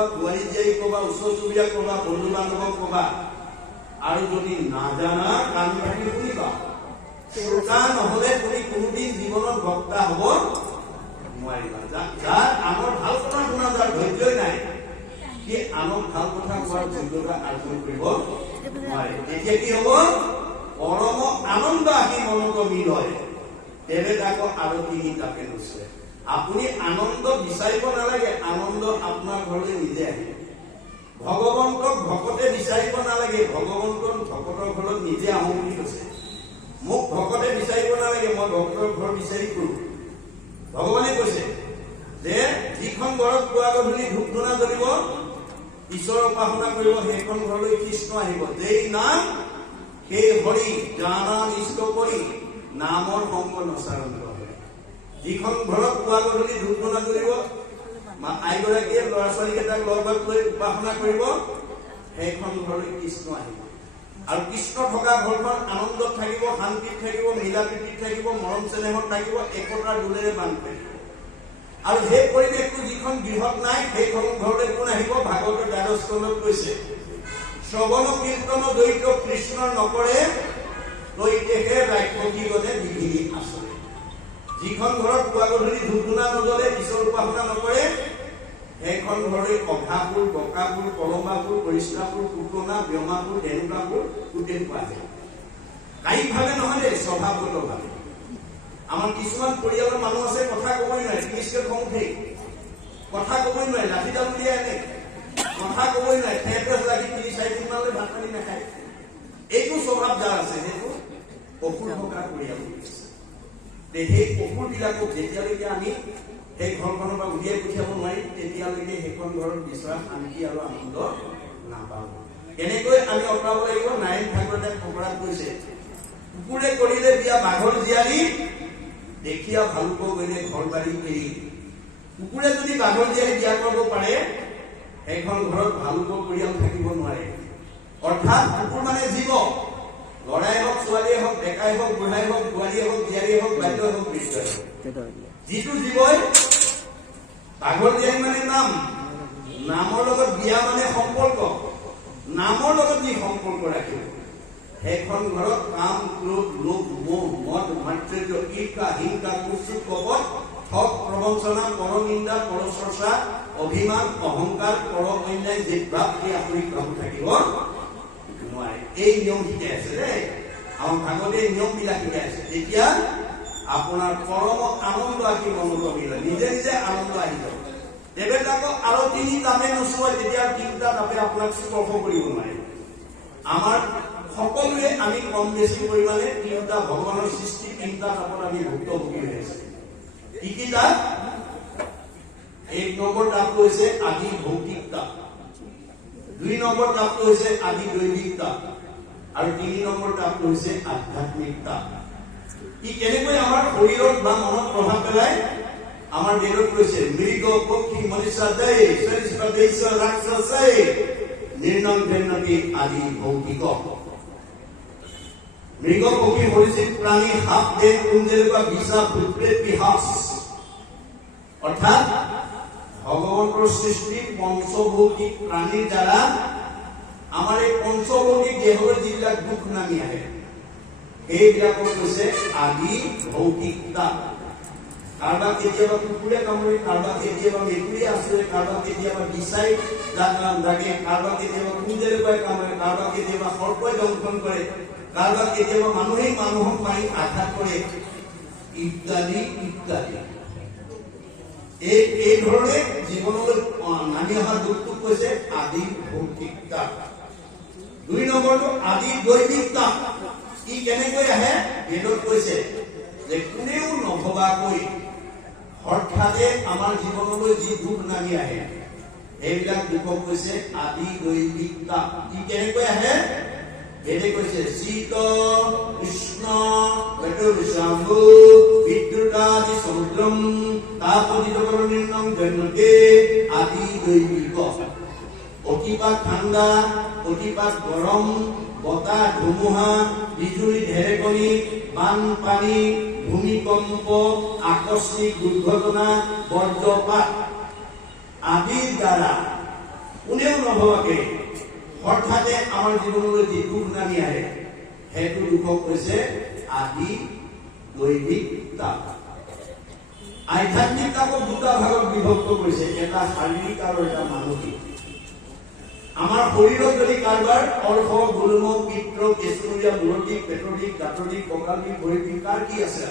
জীয়াৰী ক'বা ওচৰ চুবুৰীয়াক ক'বা বন্ধু বান্ধৱক ক'বা। আৰু যদি নাজানা কাণ ৰাখি শুনিবা শ্ৰোতা নহলে তুমি কোনোদিন জীৱনত বক্তা হ'ব নোৱাৰিবা। যাৰ আনৰ ভালো কথা শুনা, যাৰ ধৈৰ্যই নাই, সি আনক ভালো কথা কোৱাৰ যোগ্যতা আৰ্জন কৰিব নোৱাৰে। তেতিয়া কি হ'ব? পৰম আনন্দ আহি মনত মিল হয় তেনে তাকো আৰতি তাকে নুচে আপুনি আনন্দ বিচাৰিব নালাগে, আনন্দ আপোনাৰ ঘৰলৈ নিজে আহিব ভগৱন্তক ভকতে বিচাৰিব নালাগে, ভগৱন্তক ভকতৰ ঘৰত নিজে আহোঁ বুলি কৈছে। মোক ভকতে বিচাৰিব নালাগে, মই ভকতৰ ঘৰ বিচাৰি ফুৰো। ভগৱানে কৈছে যে, যিখন ঘৰত পুৱা গধূলি ধূপ ধূনা জ্বলিব, ঈশ্বৰৰ উপাসনা কৰিব, সেইখন ঘৰলৈ কৃষ্ণ আহিব। যেই নাম, সেই হৰি যা নাম ইষ্ট কৰি নামৰ সংগ নচাৰণ যিখন ঘৰত পুৱা গধূলি ধূপ ধূনা মা আইগৰাকীয়ে ল'ৰা ছোৱালীকেইটাক লগত লৈ উপাসনা কৰিব, সেইখন ঘৰলৈ কৃষ্ণ আহিব। আৰু কৃষ্ণ থকা ঘৰখন আনন্দত থাকিব, শান্তিত থাকিব মিলা প্ৰীতিত থাকিব, মৰম চেনেহত থাকিব, একতাৰ দোলেৰে বান্ধ থাকিব। আৰু সেই পৰিৱেশটো যিখন গৃহত নাই, সেইখন ঘৰলৈ কোন আহিব? ভাগৱতৰ দ্বাদশ কৈছে, শ্ৰৱণ, কীৰ্তন দৈত কৃষ্ণৰ নকৰে দৈতেহে ৰাক্ষসী গণে বিঘিনি আচৰে যিখন ঘৰত পুৱা গধূলি ধূপ ধূনা নজ্বলে ঈশ্বৰ উপাসনা নকৰে সেইখন ঘৰলৈ অঘাপুৰ বকাপুৰ কলমাপুৰ পৰিষ্কাপুৰ পুতনা ব্যমাপুৰ ধেনুকাপুৰ গোটেই পোৱা যায়। কায়িকভাৱে নহয় দেই স্বভাৱগতভাৱে। আমাৰ কিছুমান পৰিয়ালৰ মানুহ আছে কথা ক'বই নোৱাৰে উঠেই। কথা ক'বই নোৱাৰে লাঠিডাল উলিয়াই আনে কথা ক'বই নোৱাৰে ঠেপেচ লাগি তিনি চাৰিদিন মানলৈ ভাত পানী নাখায়। এইটো স্বভাৱ যাৰ আছে সেইটো অসুৰ থকা পৰিয়াল বুলি কৈছে। সেই অসুৰবিলাকক যেতিয়ালৈকে আমি সেই ঘৰখনৰ পৰা উলিয়াই পঠিয়াব নোৱাৰিম তেতিয়ালৈকে সেইখন ঘৰত বিচৰা শান্তি আৰু আনন্দ নাপাওঁ। কেনেকৈ আমি অঁতৰাব লাগিব। নাৰায়ণ ঠাকুৰতে ফকৰাত কৈছে কুকুৰে কৰিলে বিয়া বাঘৰ জীয়াৰী দেখিয়া ভালুক গ'লে ঘৰ বাৰী এৰি কুকুৰে যদি বাঘৰ জীয়াৰী বিয়া কৰাব পাৰে সেইখন ঘৰত ভালুকৰ পৰিয়াল থাকিব নোৱাৰে। অৰ্থাৎ কুকুৰ মানে জীৱ। লৰাই হওক ছোৱালীয়ে হওক ডেকাই হওক বুঢ়াই হওক বোৱাৰীয়ে হওক জীয়াৰীয়ে হওক বাল্যই হওক বৃদ্ধই হওক যিটো জীৱই বাঘৰ জীয়াৰী মানে নাম। নামৰ লগত বিয়া মানে সম্পৰ্ক। নামৰ লগত যি সম্পৰ্ক ৰাখিব। সেইখন ঘৰত কাম ক্ৰোধ লোভ মোহ মদ মাতৃৰ্য ঈৰ্ষা হিংসা কুচুক কপট ঠগ প্ৰবঞ্চনা পৰনিন্দা পৰচৰ্চা অভিমান অহংকাৰ পৰ অন্যায় জিভাৱ এই আপুনি প্ৰভু থাকিব। নোৱাৰে। এই নিয়ম শিকাই আছে দেই। আমাৰ ভাগৱতে এই নিয়মবিলাক শিকাই আছে। তেতিয়া আপোনাৰ পৰম আনন্দ আহি মনত মিলে নিজে নিজে আনন্দ আহি যাব দেৱেতাক আৰু তিনি তাপে নচুৱাই তেতিয়া তিনিটা তাপে আপোনাক স্পৰ্শ কৰিব নোৱাৰে। আমাৰ সকলোৱে আমি কম বেছি পৰিমাণে তিনিটা ভগৱানৰ সৃষ্টি, তিনিটা তাপত আমি ভুক্তভোগী হৈ আছো। কি কি তাপ এক নম্বৰ তাপটো হৈছে আদি ভৌতিক তাপ দুই নম্বৰ তাপটো হৈছে আদি দৈবিক তাপ আৰু তিনি নম্বৰ তাপটো হৈছে আধ্যাত্মিক তাপ ই কেনেকৈ আমাৰ শৰীৰত বা মনত প্ৰভাৱ পেলায়? আমাৰ বেদত কৈছে, মৃগ, পক্ষী মনুষ্য দয় সৰিষ্প দৈশ্য ৰাক্ষস। নিৰ্ণম ভেন্নতি আদি ভৌতিক। মৃগ, পক্ষী সৰীসৃপ প্ৰাণী, সাপ, দেহ কুঞ্জেৰ বা বিছা ভূতপ্ৰেত পিহাস অৰ্থাৎ ভগৱন্তৰ সৃষ্টি পঞ্চভৌতিক প্ৰাণীৰ দ্বাৰা আমাৰ এই পঞ্চভৌতিক দেহলৈ যিবিলাক দুখ নামি আহে। সেইবিলাকক কৈছে আদি ভৌতিকতা। কাৰোবাক কেতিয়াবা কুকুৰে কামুৰে, কাৰোবাক কেতিয়াবা মেকুৰীয়ে আচৰে কাৰোবাক কেতিয়াবা বিচাই লাগে কাৰোবাক কেতিয়াবা কুঞ্জেৰে পাই কামুৰে, কাৰোবাক কেতিয়াবা সৰ্পই দংশন কৰে, কাৰোবাক কেতিয়াবা মানুহেই মানুহক মাৰি আঘাত কৰে। ইত্যাদি ইত্যাদি। এই এই ধৰণে জীৱনলৈ নামি অহা দুখটোক কৈছে আদি ভৌতিকতা। দুই নম্বৰটো আদি দৈবিকতা ই কেনেকৈ আহে? বেদত কৈছে যে কোনেও নভবাকৈ হঠাতে আমাৰ জীৱনলৈ যি দুখ নামি আহে, সেইবিলাক দুখক কৈছে আদি দৈবিকতা ই কেনেকৈ আহে? বেদে কৈছে শীত কৃষ্ণ শাম্ভু বিদ্যুতাদি সমুদ্ৰম তাপদিতকৰণ নিৰ্ণম জন্মকে আদি দৈবিক অতিপাত ঠাণ্ডা অতিপাত গৰম, বতাহ ধুমুহা, বিজুলী ঢেৰেকণি বানপানী, ভূমিকম্প, আকস্মিক দুৰ্ঘটনা, বজ্ৰপাত আদিৰ দ্বাৰা কোনেও নভবাকে। হঠাতে আমাৰ জীৱনলৈ যি দুখ নামি আহে, সেইটো দুখক কৈছে আদি দৈবিক তাপ। আধ্যাত্মিক তাপক দুটা ভাগত বিভক্ত কৰিছে, এটা শাৰীৰিক আৰু এটা মানসিক। আমাৰ শৰীৰত যদি কাৰোবাৰ অৰ্শ গুলম পিত্ৰ কেঁচুৰীয়া মূৰৰ বিষ পেটৰ বিষ গাঁতৰ বিষ কঁকাল বিষ কাৰ কি আছে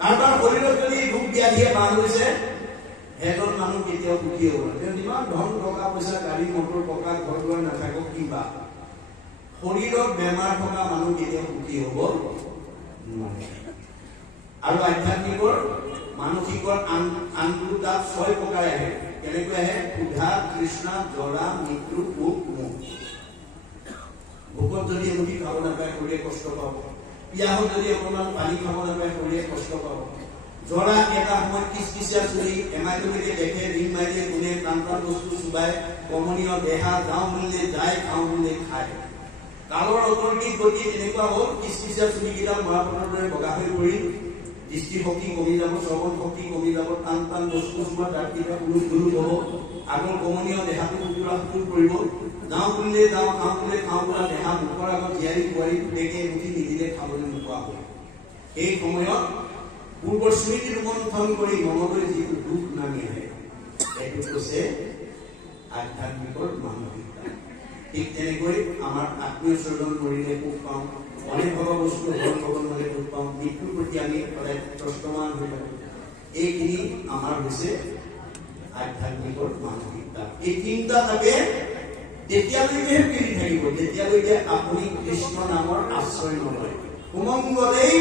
কাৰোবাৰ শৰীৰত যদি ৰোগ ব্যাধিয়ে বাহ লৈছে এজন মানুহ কেতিয়াও সুখী হ'ব তেওঁ যিমান ধন, টকা, পইচা, গাড়ী, মটৰ টকা ঘৰ দুৱাৰ নাথাকক কিবা, শৰীৰত বেমাৰ থকা মানুহ কেতিয়াও সুখী হ'ব নোৱাৰে। আৰু আধ্যাত্মিকৰ, মানসিকৰ আন আন দুটা ছয় প্ৰকাৰে আহে। কেনেকৈ আহে ক্ষুধা তৃষ্ণা জৰা মৃত্যু ভোক মোহ ভোকত যদি এমুঠি খাব নাপায় শৰীৰে কষ্ট পাব। পিয়াহত যদি অকণমান পানী খাব নাপায় শৰীৰে কষ্ট পাব। জৰা এটা সময়ত কিচকিচীয়া চুলি এমাইলৈকে দেখে ৰিং মাৰিলে কোনে টান টান বস্তু চুবাই কমনীয় দেহা যাওঁ বুলিলে যায় খাওঁ বুলিলে খায়। কালৰ অতৰ্কিত গতি তেনেকুৱা হ'ল কিচকিচীয়া চুলিকেইটা মৰাপতৰ দৰে বগা হৈ পৰিল। দৃষ্টিশক্তি কমি যাব শ্ৰৱণ শক্তি কমি যাব, টান টান বস্তু চোৱা দাঁতকেইটা উলুক দুলুক হ'ব, আগৰ কমনীয় দেহাটো সুতুৰা সুতুৰ পৰিব। যাওঁ বুলিলে যাওঁ, খাওঁ বুলিলে খাওঁ বোলা দেহা মুখৰ আগত জীয়াৰী বোৱাৰী পুতেকে এমুঠি নিদিলে খাবলৈ নোপোৱা হ'ল সেই সময়ত পূৰ্বৰ স্মৃতি ৰোমন্থন কৰি মনলৈ যিটো দুখ নামি আহে, সেইটো কৈছে আধ্যাত্মিকৰ মানসিকতা। ঠিক তেনেকৈ আমাৰ আত্মীয় স্বজন কৰিলে সুখ পাওঁ অনেক ভগা বস্তু হৰণ হ'ব নহ'লে সুখ পাওঁ মৃত্যুৰ আমি সদায় ত্ৰস্তমান হৈ থাকোঁ। এইখিনি আমাৰ হৈছে আধ্যাত্মিকৰ মানসিকতা এই তিনিটা থাকে তেতিয়ালৈকে ফিৰি থাকিব যেতিয়ালৈকে আপুনি কৃষ্ণ নামৰ আশ্ৰয় নলয়। সুমংগলেই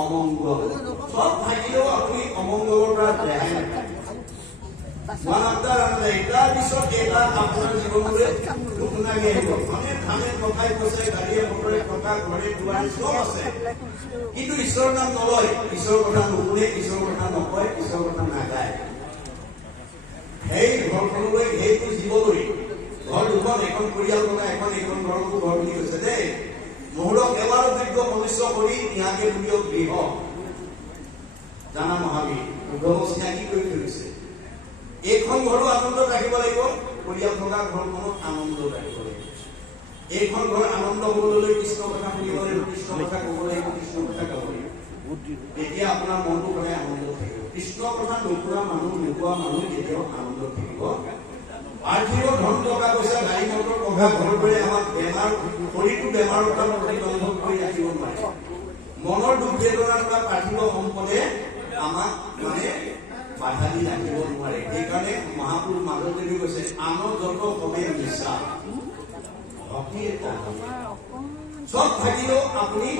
অমংগল। চব থাকিলেও আপুনি অমংগলৰ পৰা one after another, এটাৰ পিছত এটা আপোনাৰ জীৱনলৈ দুখ নামি আহিব ধনে ধানে টকাই পইচাই গাড়ীয়ে মটৰে টকা ঘৰে দুৱাৰে চব আছে কিন্তু ঈশ্বৰৰ নাম নলয় ঈশ্বৰৰ কথা নুশুনে ঈশ্বৰৰ কথা নকয় ঈশ্বৰৰ কথা নাগায় সেই ঘৰখনলৈ সেইটো জীৱলৈ ঘৰ দুখন এখন পৰিয়াল থকা এখন এইখন ঘৰকো ঘৰ বুলি কৈছে দেই মহুৰক এবাৰ যোগ্য মনুষ্য কৰি ইহাকে বুলিও গৃহ জানা মহাবীৰ উদ্ধৱ চিনাকি কৰি থৈছে এইখন ঘৰো আনন্দ ৰাখিব লাগিব, পৰিয়াল থকা ঘৰখনত আনন্দ ৰাখিব লাগিব। এইখন ঘৰ আনন্দ হ'বলৈ কৃষ্ণ কথা শুনিব লাগিব, কৃষ্ণ কথা ক'ব লাগিব, কৃষ্ণ কথা গাব লাগিব। তেতিয়া আপোনাৰ মনটো সদায় আনন্দ থাকিব। কৃষ্ণ কথা নোকোৱা মানুহ নোকোৱা মানুহ কেতিয়াও আনন্দ থাকিব। পাৰ্থিৱ ধন টকা পইচা, গাড়ী মটৰ টকা ঘৰ দৰে আমাক বেমাৰ, শৰীৰটো বেমাৰৰ পৰা প্ৰতিবন্ধক কৰি ৰাখিব নোৱাৰে। মনৰ দুখ বেদনাৰ পৰা পাৰ্থিৱ সম্পদে আমাক মানে বাধা দি ৰাখিব নোৱাৰে সেইকাৰণে মহাপুৰুষ মাধৱদেৱে কৈছে আনৰ যত কমে নিচা। ভক্তি এটা। চব থাকিলেও আপুনি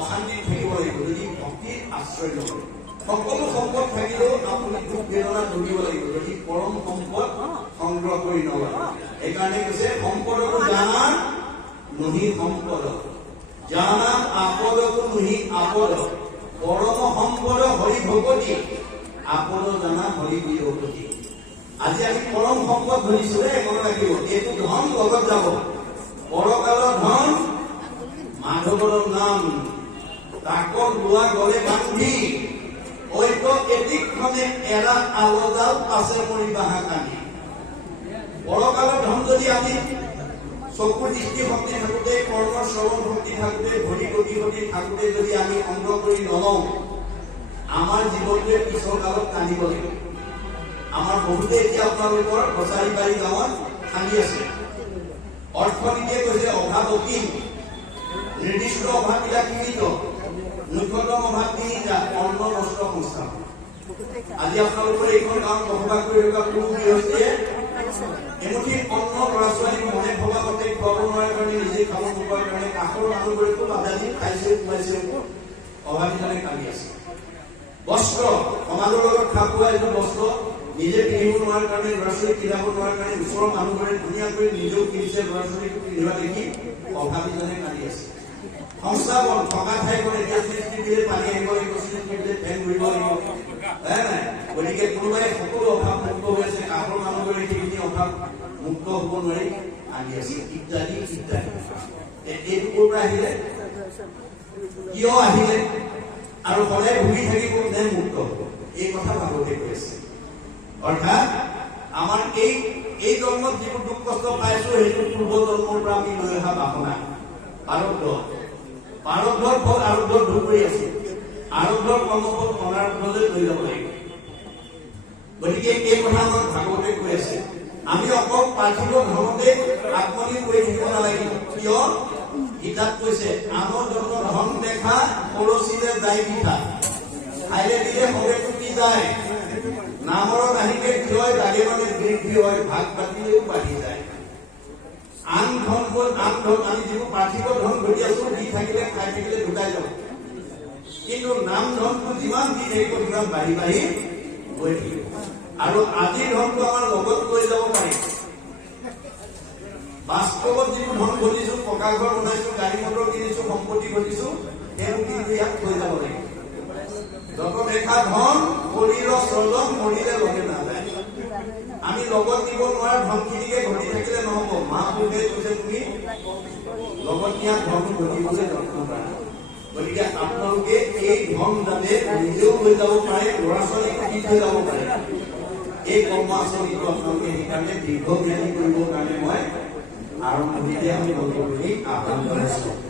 অশান্তিত থাকিব লাগিব। যদি ভক্তিৰ আশ্ৰয় নকৰে সকলো সম্পদ থাকিলেও আপুনি দুখ বেদনা ভুগিব লাগিব। যদি পৰম সম্পদ সংগ্ৰহ কৰি নলয়। সেইকাৰণে কৈছে সম্পদকো জানা নহি সম্পদ। জানা আপদকো নহি আপদ। পৰম সম্পদ হৰি আপদ জানা হৰি বিৰগতি আজি আমি পৰম সম্পদ ধৰিছো দেই মনত ৰাখিব এইটো ধন লগত যাব। পৰকালৰ ধন, মাধৱৰ নাম। তাকৰ লোৱা গলে বান্ধি, ঐক্য এটিক্ষণে এৰা আলজাল আছে মৰি বাহা কান্দি পৰকালৰ ধন যদি আমি চকুৰ দৃষ্টি শক্তি থাকোঁতে, কৰ্মৰ শ্ৰৱণ শক্তি থাকোঁতে, ভৰি গতি গতি থাকোঁতে যদি আমি সংগ্ৰহ কৰি নলওঁ আমাৰ জীৱনটোৱে পিছৰ কালত কান্দিব লাগিব আমাৰ বহুতে এতিয়া আপোনালোকৰ কছাৰী বাৰী গাঁৱত কান্দি আছে। অৰ্থনীতিয়ে কৈছে অভাৱ অসীম নিৰ্দিষ্ট অভাৱবিলাক সীমিত ন্যূনতম অভাৱ তিনিটা অন্ন বস্ত্ৰ সংস্থাপন আজি আপোনালোকৰ এইখন গাঁৱত বসবাস কৰি থকা কোনো গৃহস্থীয়ে এমুঠি অন্ন ল'ৰা ছোৱালীক মনে ভবা মতে খুৱাব নোৱাৰাৰ কাৰণে নিজে খাব নোপোৱাৰ কাৰণে কাষৰ মানুহবোৰেতো বাধা দি খাইছে, খুৱাইছে। অভাৱীজনে কান্দি আছে। বস্ত্ৰ সমাজৰ লগত খাপ খোৱা এযোৰ বস্ত্ৰ, নিজে পিন্ধিব নোৱাৰাৰ কাৰণে ল'ৰা ছোৱালীক পিন্ধাব নোৱাৰাৰ কাৰণে, ওচৰৰ মানুহবোৰে ধুনীয়াকৈ নিজেও কিনিছে ল'ৰা ছোৱালীকো পিন্ধোৱা দেখি অভাৱীজনে কান্দি আছে। সংস্থাপন থকা ঠাইখন এতিয়া দিলে পানী আহিব লাগিব দিলে ফেন ঘূৰিব লাগিব। হয় নাই? গতিকে কোনোবাই সকলো অভাৱ মুক্ত হৈ আছে, কাষৰ মানুহবোৰে সেইখিনি অভাৱ মুক্ত হ'ব নোৱাৰি, আহি আছে। ইত্যাদি ইত্যাদি। এইটো ক'ৰ পৰা আহিলে? কিয় আহিলে? আৰু সদায় ভুগি থাকিব নে মুক্ত হ'ব এই কথা ভাগৱতে কৈ আছে। অৰ্থাৎ, আমাৰ এই এই জন্মত যিবোৰ দুখ কষ্ট পাইছো সেইটো পূৰ্ব জন্মৰ পৰা আমি লৈ অহা বাসনা। প্ৰাৰব্ধ প্ৰাৰব্ধৰ ফল আৰব্ধ দূৰ কৰি আছে। আৰব্ধৰ কৰ্মফল অনাৰব্ধলৈ লৈ যাব লাগিব গতিকে এই কথা আমাক ভাগৱতে কৈ আছে। আমি অকল পাৰ্থিৱ ধনতে আত্মনিয়োগ কৰি থাকিব নালাগিব কিয়? গীতাত কৈছে, আনৰ জন্ম ধন দেখা, পৰচিলে যায় পিঠা। খাইলে দিলে সবে টুটি যায়। নামৰ নাহিকে থিয় দাগে মানে বৃদ্ধি হয় ভাগ পাতিলেও বাঢ়ি যায়। আন ধন কৈ আন ধন, আমি যিবোৰ পাৰ্থিৱ ধন ঘটি আছো, দি থাকিলে, খাই থাকিলে ঢুকাই যাব কিন্তু নাম ধনটো যিমান দি থাকিব, সিমান বাঢ়ি বাঢ়ি গৈ থাকিব। আৰু আজিৰ ধনটো আমাৰ লগত লৈ যাব পাৰি। বাস্তৱত যিবোৰ ধন ঘটিছো পকা ঘৰ বনাইছো গাড়ী মটৰ কিনিছো, সম্পত্তি ঘটিছো সেইবোৰ কিন্তু ইয়াত থৈ যাব লাগিব যত দেখা ধন, শৰীৰৰ স্বজন মৰিলে লগে নাযায়। আমি লগত নিব নোৱাৰা ধনখিনিকে ঘটি থাকিলে নহব। মহাপুৰুষে কৈছে তুমি, লগত নিয়া ধন ঘটিবলৈ যত্ন কৰা। গতিকে আপোনালোকে এই ধন যাতে নিজেও লৈ যাব পাৰে ল'ৰা ছোৱালীকো দি থৈ যাব পাৰে। এই কৰ্ম আঁচনিটো আপোনালোকে সেইকাৰণে দীৰ্ঘম্যাদী কৰিবৰ কাৰণে মই అరవై మంది అరవై మంది